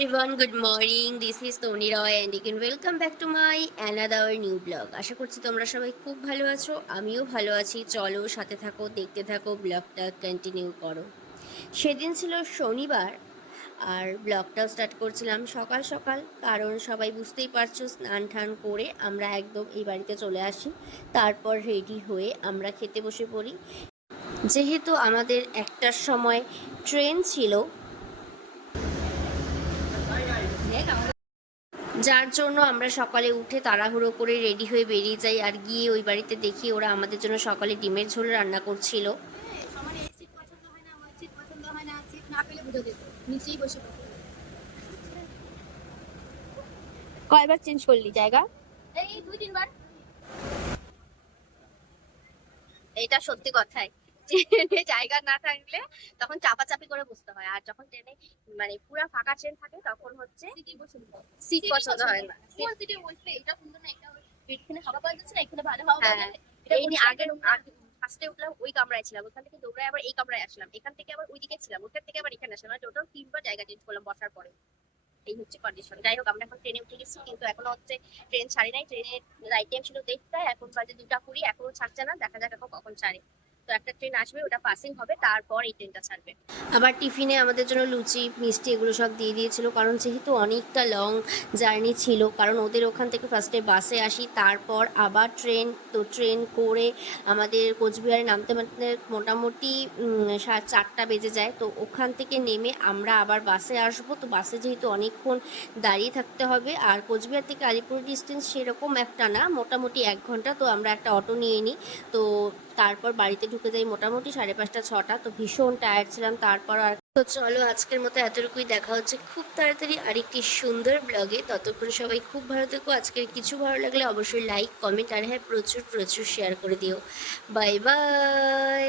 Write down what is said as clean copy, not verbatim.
everyone, good morning. This is Tony Roy and you can welcome back to my another new blog. আশা করছি তোমরা সবাই খুব ভালো আছো, আমিও ভালো আছি। চলো সাথে থাকো, দেখতে থাকো, ব্লগটা কন্টিনিউ করো। সেদিন ছিল শনিবার আর ব্লগটাও স্টার্ট করছিলাম সকাল সকাল, কারণ সবাই বুঝতেই পারছো স্নান টান করে আমরা একদম এই বাড়িতে চলে আসি। তারপর রেডি হয়ে আমরা খেতে বসে পড়ি। যেহেতু আমাদের একটার সময় ট্রেন ছিল, যার জন্য আমরা সকালে উঠে তাড়াহুড়ো করে রেডি হয়ে বেরিয়ে যাই আর গিয়ে ওই বাড়িতে দেখি ওরা আমাদের জন্য সকালে ডিমের ঝোল রান্না করছিল। কয়বার চেঞ্জ করলি জায়গা? এই 2-3 বার। এটা সত্যি কথাই, ট্রেনে জায়গা না থাকলে তখন চাপাচাপি করে বসতে হয়, আর যখন ট্রেনে মানে পুরো ফাঁকা ট্রেন থাকে তখন হচ্ছে সিট পছন্দ হয় না। কোন সিটে বসবে, এটা সুন্দর না, এটা এখানে হাওয়া পাওয়া যাচ্ছে না, এখানে ভালো হাওয়া পাওয়া হ্যাঁ, যাবে। এই নিয়ে আগের ফার্স্টে উঠলাম ওই কামরায় ছিলাম, ওখান থেকে দৌড়ে আবার এই কামরায় আসলাম, এখান থেকে আবার ওইদিকে ছিলাম, ওখান থেকে আবার এখানে আসলাম, মানে টোটাল 3বার জায়গা চেঞ্জ করলাম বসার পরে। এই হচ্ছে কন্ডিশন। যাই হোক, আমরা এখন ট্রেনে উঠে গেছি, কিন্তু এখনো হচ্ছে ট্রেন ছাড়ি নাই। ট্রেনের রাইট টাইম ছিল 1:30, এখন বাজে 2:20, এখনো ছাড়ছে না। দেখা যাক এখন কখন ছাড়ে। তো একটা ট্রেন আসবে, ওটা পাসিং হবে, তারপর এই ট্রেনটা ছাড়বে। আবার টিফিনে আমাদের জন্য লুচি মিষ্টি এগুলো সব দিয়ে দিয়েছিল, কারণ যেহেতু অনেকটা লং জার্নি ছিল, কারণ ওদের ওখান থেকে ফার্স্টে বাসে আসি, তারপর আবার ট্রেন, তো ট্রেন করে আমাদের কোচবিহারে নামতে নামতে মোটামুটি 4:30 বেজে যায়। তো ওখান থেকে নেমে আমরা আবার বাসে আসবো। তো বাসে যেহেতু অনেকক্ষণ দাঁড়িয়ে থাকতে হবে, আর কোচবিহার থেকে আলিপুর ডিস্টেন্স সেরকম একটা না, মোটামুটি 1 ঘন্টা। তো আমরা একটা অটো নিয়ে নিই, তো তারপর বাড়িতে ঢুকে যাই মোটামুটি 5:30-6টা। তো ভীষণ টায়ার্ড ছিলাম। তারপর আর তো চলো আজকের মতো এতটুকুই, দেখা হচ্ছে খুব তাড়াতাড়ি আরেকটি সুন্দর ব্লগে। ততক্ষণ সবাই খুব ভালো থেকো। আজকের কিছু ভালো লাগলে অবশ্যই লাইক, কমেন্ট আর হ্যাঁ প্রচুর প্রচুর শেয়ার করে দিও। Bye bye.